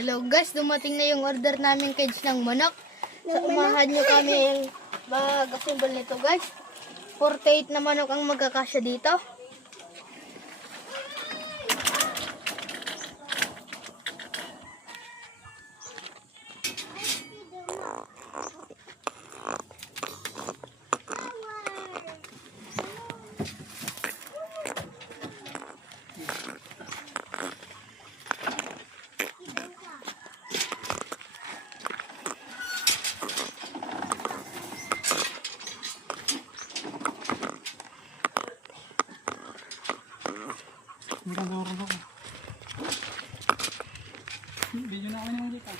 Hello guys, dumating na yung order namin cage ng manok. Samahan nyo kami mag-assemble nito guys. 48 na manok ang magkakasya dito. Video na kami naman dito.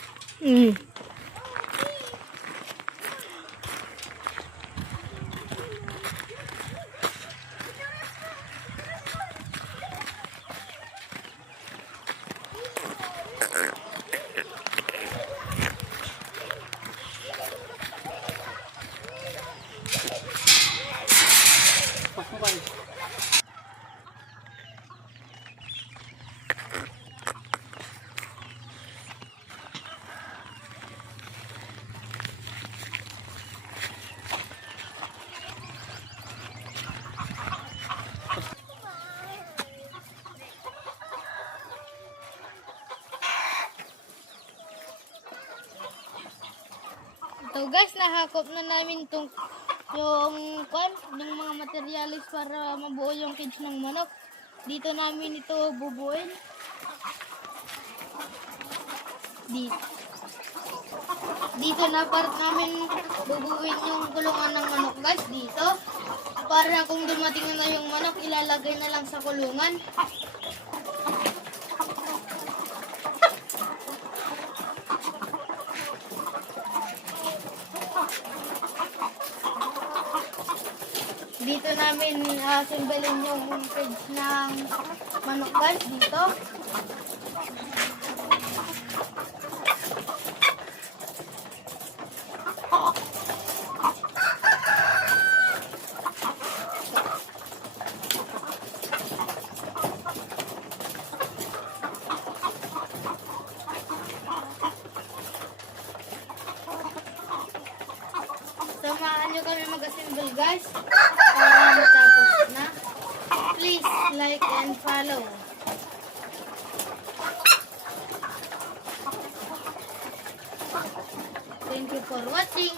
Pasmabay. So guys, nahakop na namin yung mga materialis para mabuo yung cage ng manok. Dito namin ito bubuin. Dito na part namin bubuin yung kulungan ng manok guys, dito. Para kung dumating na yung manok, ilalagay na lang sa kulungan. Dito namin assemblin yung cage ng manok guys, dito. Samahan nyo kami mag-assemble guys. Para matapos na. Please like and follow. Thank you for watching.